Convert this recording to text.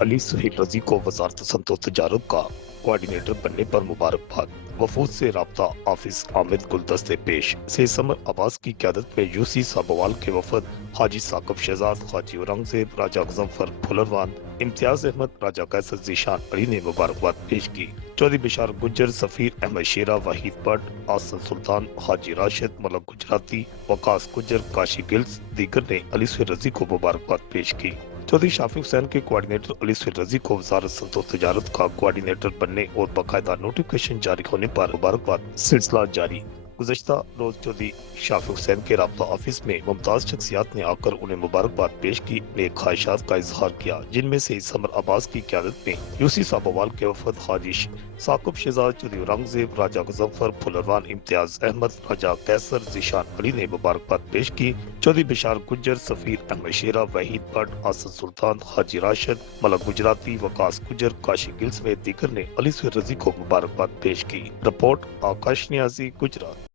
अली सुहेल रजी को वजारत सनअत तजारत का कोऑर्डिनेटर बनने पर मुबारकबाद। वफूद से राब्ता ऑफिस आमिद गुलदस्ते पेश से समर अब्बास की क्यादत में यूसी साबवाल के वफद हाजी साकब शहजाद, हाजी औरंगजेब, राजा गजम्फर फुलरवान, इम्तियाज अहमद, राजा कैसर जीशान अली ने मुबारकबाद पेश की। चौधरी बिशार गुज्जर, सफीर अहमद शेरा, वहीद भट्ट, आसन सुल्तान, हाजी राशिद, मलक गुजराती, वकास गुज्जर, काशी गिल्स दीगर ने अली सुहेल रजी को मुबारकबाद पेश की। चौधरी शाफी हुसैन के कोऑर्डिनेटर अली सुहेल रजी को वजारत सनअत तजारत का कोऑर्डिनेटर बनने और बाकायदा नोटिफिकेशन जारी होने पर मुबारकबाद सिलसिला जारी। गुज़श्ता रोज चौधरी शाफी हुसैन के राब्ता ऑफिस में मुमताज शख्सियात ने आकर उन्हें मुबारकबाद पेश की, नेक ख्वाहिशात का इजहार किया, जिनमें से समर अब्बास की क्यादत में यूसी साबवाल के वफद हाजी साकुब शहजाद, चौधरी औरंगजेब, राजा गजम्फर फुलरवान, इम्तियाज अहमद, राजा कैसर जीशान अली ने मुबारकबाद पेश की। चौधरी बिशार गुज्जर, सफीर अहमद शेरा, वहीद भट्ट, आसन सुल्तान, हाजी राशिद, मलक गुजराती, वकास गुज्जर, काशी गिल समेत दीगर ने अली सुहेल रजी को मुबारकबाद पेश की। रिपोर्ट आकाश नियाजी, गुजरात।